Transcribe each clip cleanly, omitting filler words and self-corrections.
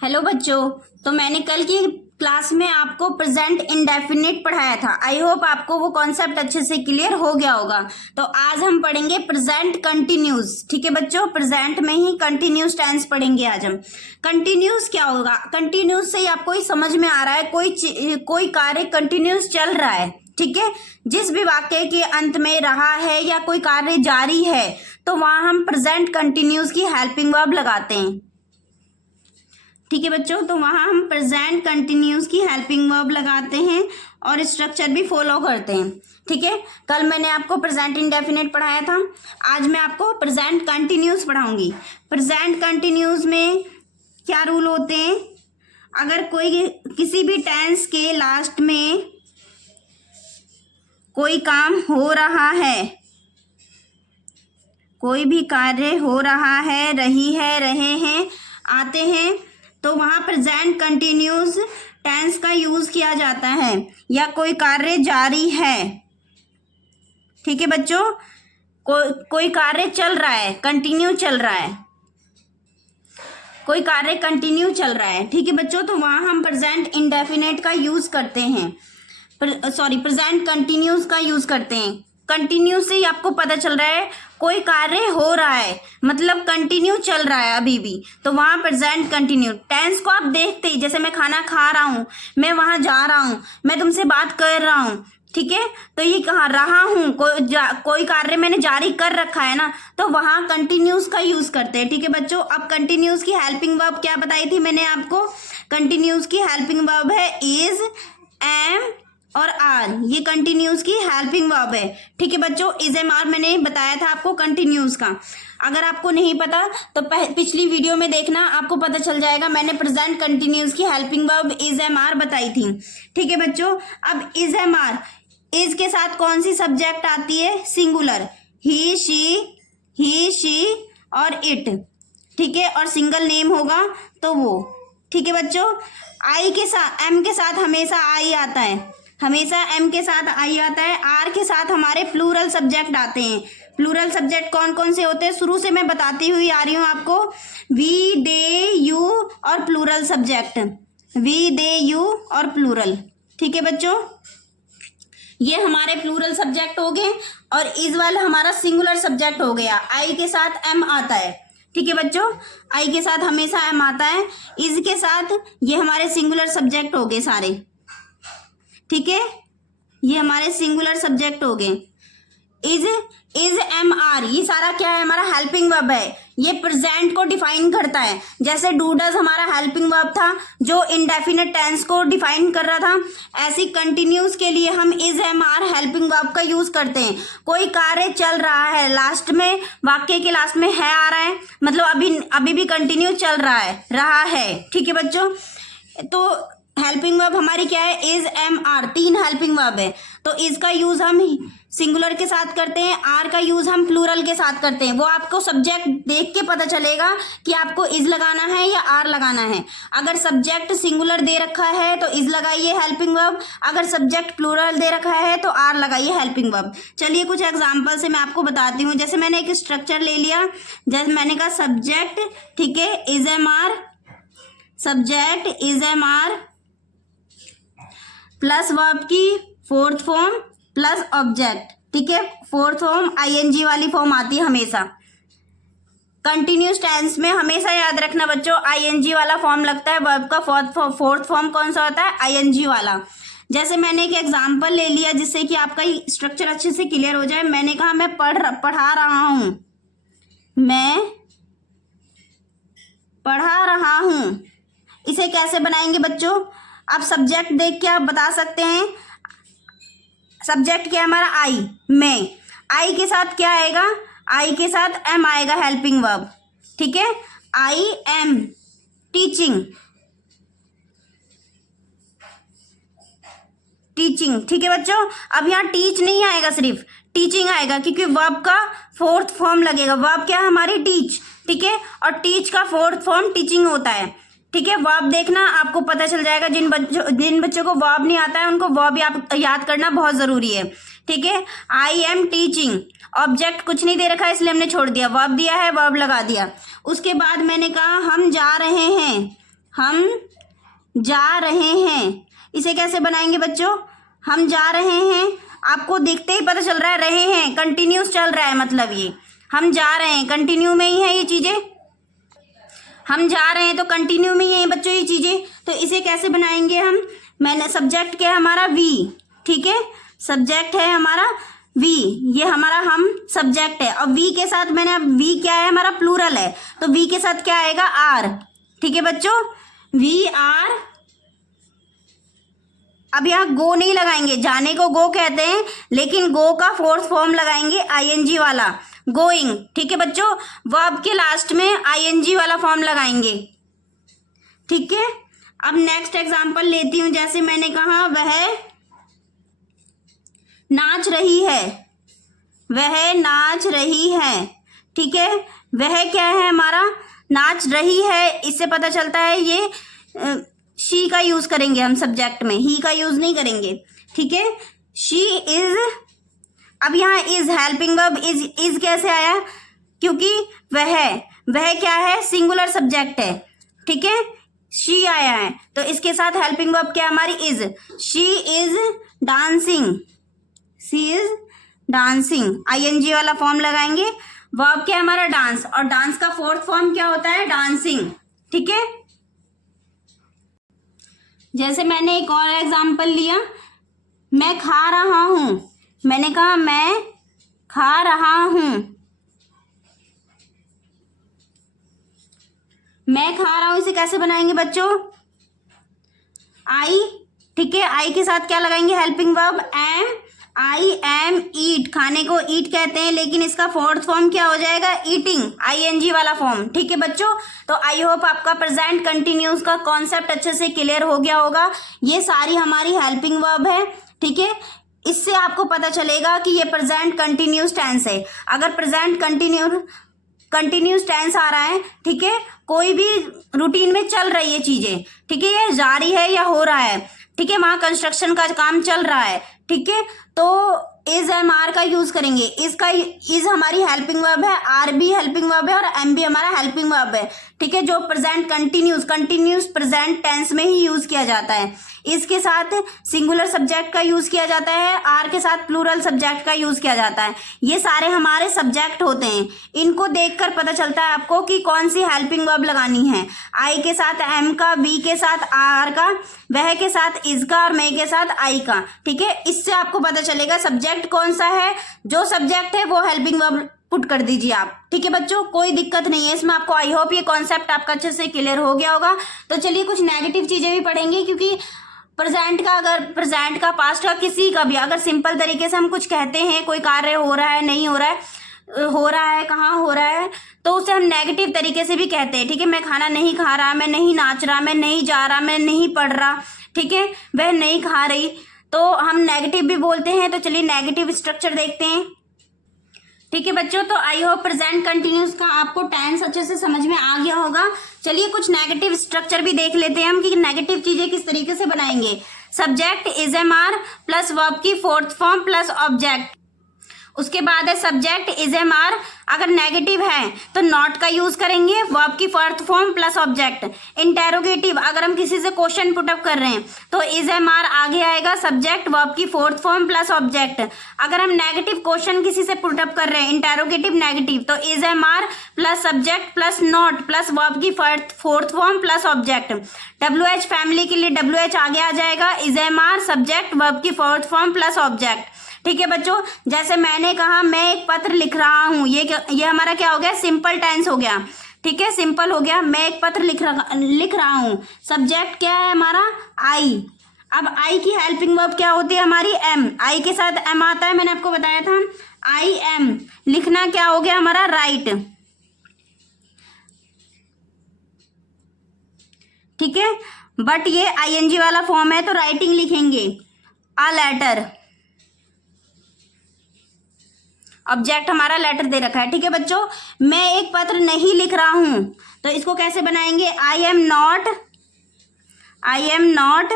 Hello बच्चों। तो मैंने कल की क्लास में आपको प्रेजेंट इंडेफिनिट पढ़ाया था। आई होप आपको वो कॉन्सेप्ट अच्छे से क्लियर हो गया होगा। तो आज हम पढ़ेंगे प्रेजेंट कंटिन्यूस। ठीक है बच्चों, प्रेजेंट में ही कंटिन्यूस टेंस पढ़ेंगे आज हम। कंटिन्यूस क्या होगा? कंटिन्यूस से ही आपको ही समझ में आ रहा है कोई कार्य कंटिन्यूस चल रहा है। ठीक है, जिस भी वाक्य के अंत में रहा है या कोई कार्य जारी है तो वहां हम प्रेजेंट कंटिन्यूस की हेल्पिंग वर्ब लगाते हैं। ठीक है बच्चों, तो वहां हम प्रेजेंट कंटिन्यूस की हेल्पिंग वर्ब लगाते हैं और स्ट्रक्चर भी फॉलो करते हैं। ठीक है, कल मैंने आपको प्रेजेंट इंडेफिनिट पढ़ाया था, आज मैं आपको प्रेजेंट कंटिन्यूस पढ़ाऊंगी। प्रेजेंट कंटिन्यूस में क्या रूल होते हैं? अगर कोई किसी भी टेंस के लास्ट में कोई काम हो रहा है, कोई भी कार्य हो रहा है, रही है, रहे हैं, आते हैं, तो वहां प्रेजेंट कंटिन्यूस टेंस का यूज किया जाता है। या कोई कार्य जारी है। ठीक है बच्चों, कोई कार्य चल रहा है, कंटिन्यू चल रहा है, कोई कार्य कंटिन्यू चल रहा है। ठीक है बच्चों, तो वहां हम प्रेजेंट इंडेफिनिट का यूज करते हैं, प्रेजेंट कंटिन्यूस का यूज करते हैं। कंटिन्यूस से ही आपको पता चल रहा है कोई कार्य हो रहा है, मतलब कंटिन्यू चल रहा है अभी भी, तो वहां प्रेजेंट कंटिन्यू। टेंस को आप देखते ही, जैसे मैं खाना खा रहा हूं, मैं वहां जा रहा हूं, मैं तुमसे बात कर रहा हूं, ठीक है, तो ये कहा रहा हूं, कोई कार्य मैंने जारी कर रखा है ना, तो वहां कंटिन्यूस का यूज करते हैं। ठीक है बच्चों, अब कंटिन्यूस की हेल्पिंग वर्ब क्या बताई थी मैंने आपको? कंटिन्यूस की हेल्पिंग वर्ब है इज, एम और आर। ये कंटिन्यूस की हेल्पिंग वर्ब है। ठीक है बच्चों, इज एम आर मैंने बताया था आपको कंटिन्यूस का। अगर आपको नहीं पता तो पिछली वीडियो में देखना, आपको पता चल जाएगा। मैंने प्रेजेंट कंटिन्यूस की helping verb is am are बताई थी। ठीक है बच्चों, अब इज एम आर, इज के साथ कौन सी सब्जेक्ट आती है? सिंगुलर, ही शी और इट। ठीक है, और सिंगल नेम होगा तो वो। ठीक है बच्चों, आई के साथ, एम के साथ हमेशा आई आता है, हमेशा एम के साथ आई आता है। आर के साथ हमारे प्लूरल सब्जेक्ट आते हैं। प्लूरल सब्जेक्ट कौन कौन से होते हैं शुरू से मैं बताती हुई आ रही हूँ आपको। वी, दे, यू और plural subject, we, they, you और प्लूरल। ठीक है बच्चों, ये हमारे प्लूरल सब्जेक्ट हो गए और इज वाला हमारा सिंगुलर सब्जेक्ट हो गया। आई के साथ एम आता है। ठीक है बच्चों, आई के साथ हमेशा एम आता है। इज के साथ ये हमारे सिंगुलर सब्जेक्ट हो गए सारे। ठीक है, ये हमारे सिंगुलर सब्जेक्ट हो गए। इज एम आर, ये सारा क्या है? हमारा हेल्पिंग वर्ब है। ये प्रेजेंट को डिफाइन करता है। जैसे डू डज हमारा हेल्पिंग वर्ब था जो इंडेफिनिट टेंस को डिफाइन कर रहा था, ऐसी कंटिन्यूस के लिए हम is am are helping verb का यूज करते हैं। कोई कार्य चल रहा है, लास्ट में, वाक्य के लास्ट में है आ रहा है, मतलब अभी भी कंटिन्यू चल रहा है। ठीक है बच्चों, तो हेल्पिंग वर्ब हमारी क्या है? Is, am, are. 3 helping verb है। तो इज का यूज हम सिंगुलर के साथ करते हैं, आर का यूज हम प्लूरल के साथ करते हैं। वो आपको सब्जेक्ट देख के पता चलेगा कि आपको इज लगाना है या आर लगाना है। अगर सब्जेक्ट सिंगुलर दे रखा है तो इज लगाइए हेल्पिंग वर्ब, अगर सब्जेक्ट प्लूरल दे रखा है तो आर लगाइए हेल्पिंग वर्ब। चलिए कुछ एग्जाम्पल से मैं आपको बताती हूँ। जैसे मैंने एक स्ट्रक्चर ले लिया, जैसे मैंने कहा सब्जेक्ट, ठीक है, is am are, subject is am are plus verb की फोर्थ फॉर्म प्लस ऑब्जेक्ट। ठीक है, फोर्थ फॉर्म आईएनजी वाली फॉर्म आती है हमेशा। कंटिन्यूस टेंस में हमेशा याद रखना बच्चों, आईएनजी वाला फॉर्म लगता है। वर्ब का फोर्थ फॉर्म कौन सा होता है? आईएनजी वाला। जैसे मैंने एक एग्जांपल ले लिया जिससे कि आपका स्ट्रक्चर अच्छे से क्लियर हो जाए। मैंने कहा मैं पढ़ा रहा हूं, मैं पढ़ा रहा हूं। इसे कैसे बनाएंगे बच्चों? आप सब्जेक्ट देख के आप बता सकते हैं। सब्जेक्ट क्या है हमारा? आई, मैं। आई के साथ क्या आएगा? आई के साथ एम आएगा हेल्पिंग वर्ब। ठीक है, आई एम टीचिंग, ठीक है बच्चों। अब यहाँ टीच नहीं आएगा, सिर्फ टीचिंग आएगा क्योंकि वर्ब का फोर्थ फॉर्म लगेगा। वर्ब क्या है हमारी? टीच। ठीक है, और टीच का फोर्थ फॉर्म टीचिंग होता है। ठीक है, वर्ब देखना, आपको पता चल जाएगा। जिन बच्चों को वर्ब नहीं आता है उनको वर्ब याद करना बहुत जरूरी है। ठीक है, आई एम टीचिंग, ऑब्जेक्ट कुछ नहीं दे रखा है इसलिए हमने छोड़ दिया, वर्ब दिया है, वर्ब लगा दिया। उसके बाद मैंने कहा हम जा रहे हैं, हम जा रहे हैं, इसे कैसे बनाएंगे बच्चों? हम जा रहे हैं, आपको देखते ही पता चल रहा है रहे हैं कंटिन्यूस चल रहा है, मतलब ये हम जा रहे हैं कंटिन्यू में ही है ये चीज़ें, हम जा रहे हैं तो कंटिन्यू में ही है बच्चों ये चीज़ें। तो इसे कैसे बनाएंगे हम? मैंने सब्जेक्ट क्या है हमारा? वी, ठीक है, सब्जेक्ट है हमारा वी, ये हमारा हम सब्जेक्ट है। और वी के साथ मैंने, अब वी क्या है हमारा? प्लूरल है, तो वी के साथ क्या आएगा? आर, ठीक है बच्चों, वी आर। अब यहाँ गो नहीं लगाएंगे, जाने को गो कहते हैं, लेकिन गो का फोर्थ फॉर्म लगाएंगे आईएनजी वाला, गोइंग, ठीक है बच्चों। वर्ब के लास्ट में आईएनजी वाला फॉर्म लगाएंगे, ठीक है। अब नेक्स्ट एग्जांपल लेती हूं, जैसे मैंने कहा वह नाच रही है, वह नाच रही है, ठीक है। वह क्या है हमारा? नाच रही है, इससे पता चलता है ये शी का यूज करेंगे हम सब्जेक्ट में, ही का यूज नहीं करेंगे, ठीक है। शी इज, अब यहाँ इज हेल्पिंग वर्ब, इज कैसे आया? क्योंकि वह क्या है? सिंगुलर सब्जेक्ट है, ठीक है, शी आया है, तो इसके साथ हेल्पिंग वर्ब क्या हमारी? Is. She is dancing, she is dancing, ING वाला फॉर्म लगाएंगे। वर्ब क्या हमारा? डांस, और डांस का फोर्थ फॉर्म क्या होता है? डांसिंग, ठीक है। जैसे मैंने एक और एग्जांपल लिया, मैं खा रहा हूं, मैंने कहा मैं खा रहा हूं, मैं खा रहा हूं, इसे कैसे बनाएंगे बच्चों? आई, ठीक है, आई के साथ क्या लगाएंगे? Helping verb am, I am eat, खाने को ईट कहते हैं, लेकिन इसका फोर्थ फॉर्म क्या हो जाएगा? ईटिंग, आईएनजी वाला फॉर्म, ठीक है बच्चों। तो आई होप आपका प्रेजेंट कंटिन्यूस का कॉन्सेप्ट अच्छे से क्लियर हो गया होगा। ये सारी हमारी हेल्पिंग वर्ब है, ठीक है। इससे आपको पता चलेगा कि ये प्रेजेंट कंटिन्यूस टेंस है। अगर प्रेजेंट कंटिन्यूस टेंस आ रहा है, ठीक है, कोई भी रूटीन में चल रही है चीजें, ठीक है, ये जारी है या हो रहा है, ठीक है, वहां कंस्ट्रक्शन का काम चल रहा है, ठीक है, तो इज एम आर का यूज करेंगे। इसका इज हमारी हेल्पिंग वर्ब है, आर भी हेल्पिंग वर्ब है, और एम भी हमारा हेल्पिंग वर्ब है, ठीक है, जो प्रेजेंट कंटिन्यूस प्रेजेंट टेंस में ही यूज किया जाता है। इसके साथ सिंगुलर सब्जेक्ट का यूज किया जाता है, आर के साथ प्लूरल सब्जेक्ट का यूज किया जाता है। ये सारे हमारे सब्जेक्ट होते हैं, इनको देखकर पता चलता है आपको कि कौन सी हेल्पिंग वर्ब लगानी है। आई के साथ एम का, वी के साथ आर का, वह के साथ इज का, और मे के साथ आई का, ठीक है। इससे आपको पता चलेगा सब्जेक्ट कौन सा है, जो सब्जेक्ट है वो हेल्पिंग वर्ब पुट कर दीजिए आप, ठीक है बच्चों, कोई दिक्कत नहीं है इसमें। आपको आई होप ये कॉन्सेप्ट आपका अच्छे से क्लियर हो गया होगा। तो चलिए कुछ नेगेटिव चीजें भी पढ़ेंगे, क्योंकि प्रेजेंट का, अगर प्रेजेंट का, पास्ट का, किसी का भी अगर सिंपल तरीके से हम कुछ कहते हैं, कोई कार्य हो रहा है, नहीं हो रहा है, कहाँ हो रहा है, तो उसे हम नेगेटिव तरीके से भी कहते हैं, ठीक है। मैं खाना नहीं खा रहा, मैं नहीं नाच रहा, मैं नहीं जा रहा, मैं नहीं पढ़ रहा, ठीक है, वह नहीं खा रही, तो हम नेगेटिव भी बोलते हैं। तो चलिए नेगेटिव स्ट्रक्चर देखते हैं, ठीक है बच्चों। तो आई होप प्रेजेंट कंटिन्यूस का आपको टेंस अच्छे से समझ में आ गया होगा। चलिए कुछ नेगेटिव स्ट्रक्चर भी देख लेते हैं हम कि नेगेटिव चीजें किस तरीके से बनाएंगे। Subject is am are plus verb की फोर्थ फॉर्म प्लस ऑब्जेक्ट, उसके बाद है सब्जेक्ट इज एम आर, अगर नेगेटिव है तो नॉट का यूज करेंगे, वर्ब की fourth form plus object. Interrogative, अगर हम किसी से क्वेश्चन पुटअप कर रहे हैं तो इज एम आर आगे आएगा, सब्जेक्ट वर्ब की फोर्थ फॉर्म प्लस ऑब्जेक्ट। अगर हम नेगेटिव क्वेश्चन किसी से पुटअप कर रहे हैं, इंटेरोगेटिव नेगेटिव, तो is am are plus subject plus not plus verb की fourth form plus object. WH family के लिए WH आगे आ जाएगा, is am are subject verb की फोर्थ फॉर्म प्लस ऑब्जेक्ट, ठीक है बच्चों। जैसे मैंने कहा मैं एक पत्र लिख रहा हूं, ये हमारा क्या हो गया? सिंपल टेंस हो गया, ठीक है, सिंपल हो गया। मैं एक पत्र लिख रहा हूं, सब्जेक्ट क्या है हमारा? आई। अब आई की हेल्पिंग वर्ब क्या होती है हमारी? एम। आई के साथ एम आता है, मैंने आपको बताया था, आई एम। लिखना क्या हो गया हमारा? राइट, ठीक है, बट ये आईएनजी वाला फॉर्म है तो राइटिंग लिखेंगे, अ लेटर। ऑब्जेक्ट हमारा लेटर दे रखा है, ठीक है बच्चों। मैं एक पत्र नहीं लिख रहा हूं, तो इसको कैसे बनाएंगे? आई एम नॉट,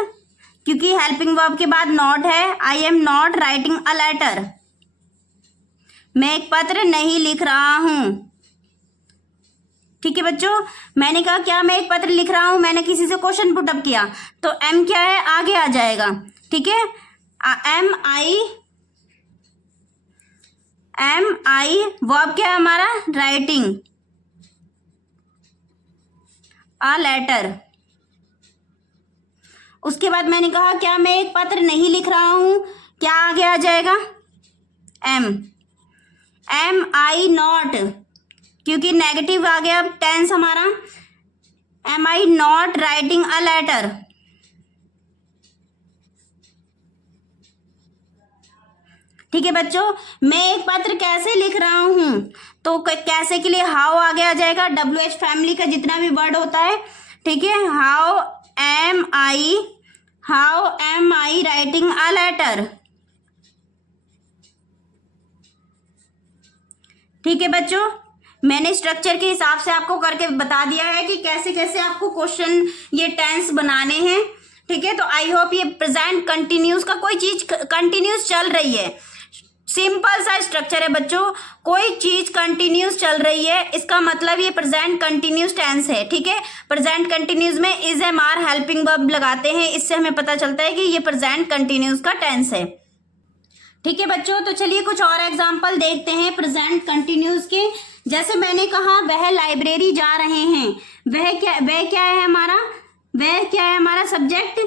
क्योंकि हेल्पिंग वर्ब के बाद नॉट है, I am not writing a letter. मैं एक पत्र नहीं लिख रहा हूं, ठीक है बच्चों, मैंने कहा क्या मैं एक पत्र लिख रहा हूं, मैंने किसी से क्वेश्चन पुटअप किया तो एम क्या है, आगे आ जाएगा। ठीक है, एम आई वर्ब क्या है हमारा, राइटिंग अ लेटर। उसके बाद मैंने कहा क्या मैं एक पत्र नहीं लिख रहा हूं, क्या आगे आ जाएगा, एम आई नॉट, क्योंकि नेगेटिव आ गया टेंस हमारा, am I not writing a letter. ठीक है बच्चों, मैं एक पत्र कैसे लिख रहा हूं, तो कैसे के लिए हाउ आगे आ जाएगा, WH फैमिली का जितना भी वर्ड होता है। ठीक है, how am I writing a letter. ठीक है बच्चों, मैंने स्ट्रक्चर के हिसाब से आपको करके बता दिया है कि कैसे कैसे आपको क्वेश्चन ये टेंस बनाने हैं। ठीक है, तो आई होप ये प्रेजेंट कंटिन्यूस का कोई चीज कंटिन्यूस चल रही है, सिंपल सा स्ट्रक्चर है बच्चों, कोई चीज कंटिन्यूस चल रही है इसका मतलब ये प्रेजेंट कंटिन्यूस टेंस है। ठीक है, प्रेजेंट कंटिन्यूस में is am are helping verb लगाते हैं, इससे हमें पता चलता है कि ये प्रेजेंट कंटिन्यूस का टेंस है। ठीक है बच्चों, तो चलिए कुछ और एग्जांपल देखते हैं प्रेजेंट कंटिन्यूस के। जैसे मैंने कहा वह लाइब्रेरी जा रहे हैं, वह क्या है हमारा सब्जेक्ट,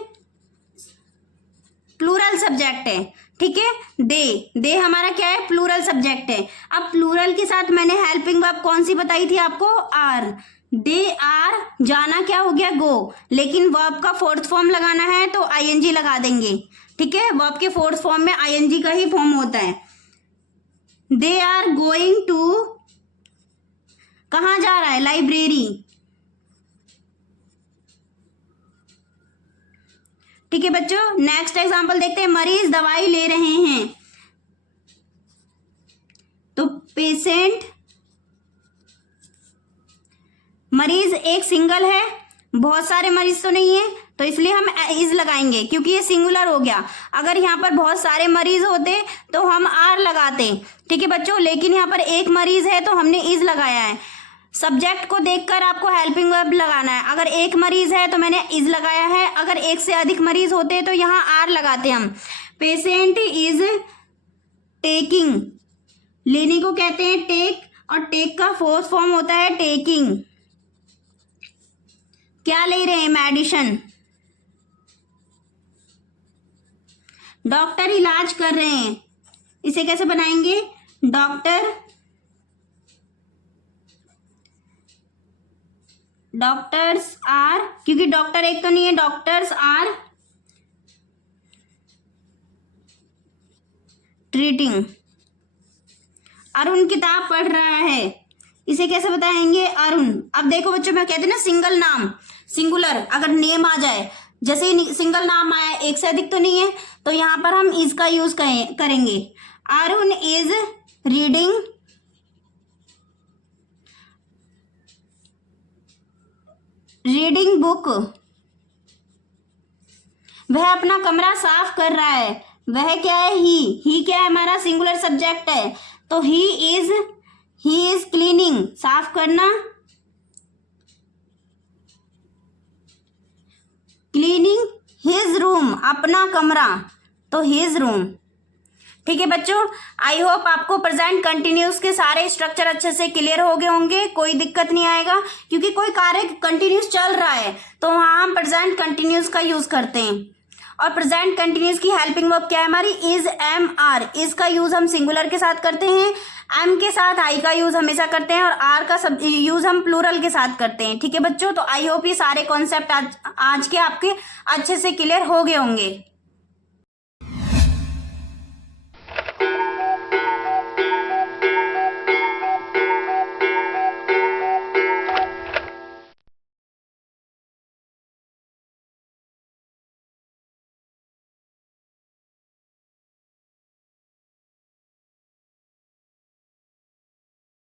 प्लूरल सब्जेक्ट है। ठीक है, दे हमारा क्या है, प्लूरल सब्जेक्ट है। अब प्लूरल के साथ मैंने हेल्पिंग वर्ब कौन सी बताई थी आपको, आर। दे आर, जाना क्या हो गया, गो, लेकिन वर्ब का फोर्थ फॉर्म लगाना है तो आईएनजी लगा देंगे। ठीक है, वर्ब के फोर्थ फॉर्म में आईएनजी का ही फॉर्म होता है। दे आर गोइंग टू, कहाँ जा रहा है, लाइब्रेरी। ठीक है बच्चों, नेक्स्ट एग्जांपल देखते हैं, मरीज दवाई ले रहे हैं, तो पेशेंट, मरीज एक सिंगल है, बहुत सारे मरीज तो नहीं है तो इसलिए हम इज लगाएंगे क्योंकि ये सिंगुलर हो गया। अगर यहाँ पर बहुत सारे मरीज होते तो हम आर लगाते। ठीक है बच्चों, लेकिन यहाँ पर एक मरीज है तो हमने इज लगाया है। सब्जेक्ट को देखकर आपको हेल्पिंग वर्ब लगाना है, अगर एक मरीज है तो मैंने इज लगाया है, अगर एक से अधिक मरीज होते तो यहाँ आर लगाते हम। पेशेंट इज टेकिंग, लेने को कहते हैं टेक, और टेक का फोर्थ फॉर्म होता है टेकिंग। क्या ले रहे हैं, मेडिसिन। डॉक्टर इलाज कर रहे हैं, इसे कैसे बनाएंगे, डॉक्टर्स आर, क्योंकि डॉक्टर एक तो नहीं है, डॉक्टर्स आर ट्रीटिंग। अरुण किताब पढ़ रहा है, इसे कैसे बताएंगे, अरुण। अब देखो बच्चों, मैं कहते हैं ना सिंगल नाम, सिंगुलर अगर नेम आ जाए, जैसे ही सिंगल नाम आया, एक से अधिक तो नहीं है, तो यहाँ पर हम इज का यूज करेंगे। Arun is reading book. वह अपना कमरा साफ कर रहा है, वह क्या है, ही क्या है हमारा सिंगुलर सब्जेक्ट है, तो ही इज क्लीनिंग, साफ करना, क्लीनिंग हिज रूम, अपना कमरा, तो हिज रूम। ठीक है बच्चों, आई होप आपको प्रेजेंट कंटिन्यूस के सारे स्ट्रक्चर अच्छे से क्लियर हो गए होंगे, कोई दिक्कत नहीं आएगा, क्योंकि कोई कार्य कंटिन्यूस चल रहा है तो वहां हम प्रेजेंट कंटिन्यूस का यूज करते हैं। और प्रेजेंट कंटिन्यूस की हेल्पिंग वर्ब क्या है हमारी, इज एम आर। इज का यूज हम सिंगुलर के साथ करते हैं, एम के साथ आई का यूज हमेशा करते हैं, और आर का यूज हम प्लूरल के साथ करते हैं। ठीक है बच्चों, तो आई होप ये सारे कॉन्सेप्ट आज के आपके अच्छे से क्लियर हो गए होंगे।